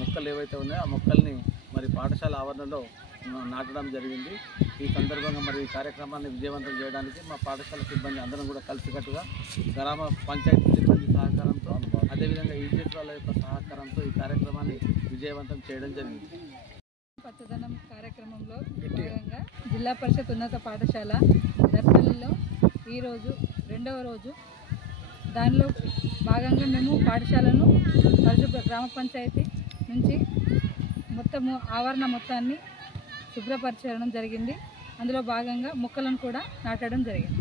మొక్కలు ఏవైతే ఉన్నాయో ఆ మొక్కల్ని మరి పాఠశాల ఆవరణలో నాటడం జరిగింది. ఈ సందర్భంగా మరి ఈ కార్యక్రమాన్ని విజయవంతం చేయడానికి మా పాఠశాల సిబ్బంది అందరం కూడా కలిసికట్టుగా గ్రామ పంచాయతీ సిబ్బంది సహకారంతో అదేవిధంగా ఈజెస్ వాళ్ళ యొక్క సహకారంతో ఈ కార్యక్రమాన్ని విజయవంతం చేయడం జరిగింది. పచ్చదనం కార్యక్రమంలో భాగంగా జిల్లా పరిషత్ ఉన్నత పాఠశాల దర్పల్లిలో ఈరోజు 2వ రోజు. దానిలో భాగంగా మేము పాఠశాలను గ్రామ పంచాయతీ నుంచి మొత్తము ఆవరణ మొత్తాన్ని శుభ్రపరచడం జరిగింది. అందులో భాగంగా మొక్కలను కూడా నాటడం జరిగింది.